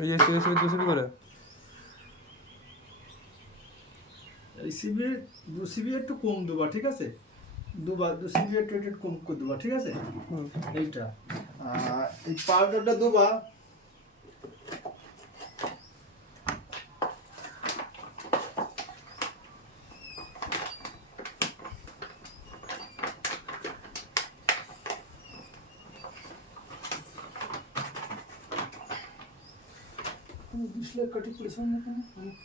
এই সিবি দুসিবি করে এই সিবি 2 সিবি একটু কম দেবা, ঠিক আছে? দুবার 2 সিবি একটু কম করে দেবা, ঠিক আছে? এইটা এই পাউডারটা দেবা। ডিসপ্লে কাটি পড়েছে না কেন?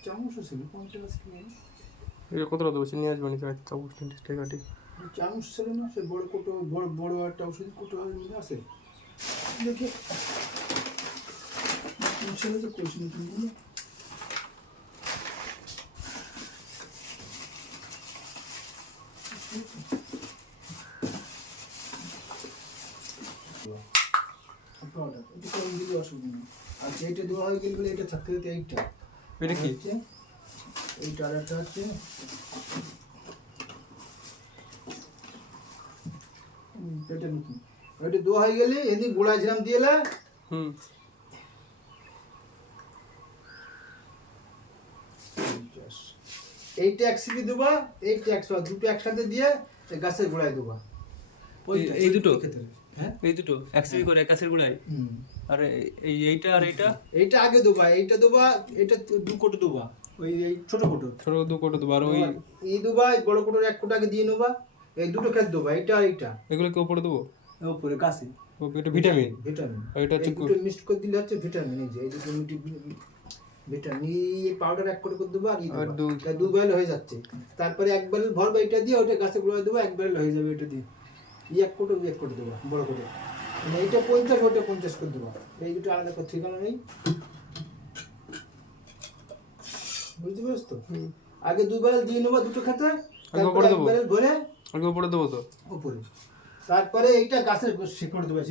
চামচ ছিল 50 কিলো। এটা কতটা দেবো চিনি আসবে নি চামচ ডিসপ্লে কাটি চামচ ছিল না, সে বড় কোটো, বড় একটা ওষুধ কোটো আছে দেখে ছেলে তো কইছিল তুমি এটা কোন দিকে অসুবিধা নেই। আর এইটা দেওয়া হয়ে গেলে এটা থাকতে হতে এইটা এটা কি এইটা আরেকটা আছে পেটে নুকি। ওইটা দেওয়া হয়ে গেলে এদিকে গোড়া ঝিরাম দিয়েলে এইটা এক সিবি দেবা, এইটা 100, দুটো একসাথে দিয়ে গাছের গোড়ায় দেবা। এই দুটো হ্যাঁ এই দুটো এক সিবি করে এক গাছের গোড়ায়। আর এইটা আর এইটা এইটা আগে দেবা, এইটা দেবা, এটা 2 কোটো দেবা। ওই এই ছোট কোটো 2 কোটো দেবো আর ওই এই দেবা, বড় কোটোর 1 কোটো আগে দিয়ে নেবা। এই দুটো খেত দেবা, এইটা আর এইটা এগুলো কি উপরে দেবো? উপরে গাছে এটা ভিটামিন আর এটা হচ্ছে দুটো মিক্স করে দিলে হচ্ছে ভিটামিন। এই যে এই দুটো ভিটামিন এই পাউডার 1 কোটো করে দেবা আর দু বেল হয়ে যাচ্ছে। তারপরে এক বেল ভরবা এটা দিয়ে, ওটা গাছে গুঁড়ায় দেবা, এক বেল হয়ে যাবে। এটা দিয়ে 1 কোটো দেবা বড় কোটো। মানে এইটা 50, ওটা 50 করে দেবা। এই দুটো আলাদা করে ঠিকানা নেই, বুঝতে পারছ তো? আগে 2 বেল দিয়ে নেবা দুটো খেতে, তারপরে এক বেল ভরে আগে উপরে দেবো তো উপরে। তারপরে এইটা গাছের শিকড় দেবা।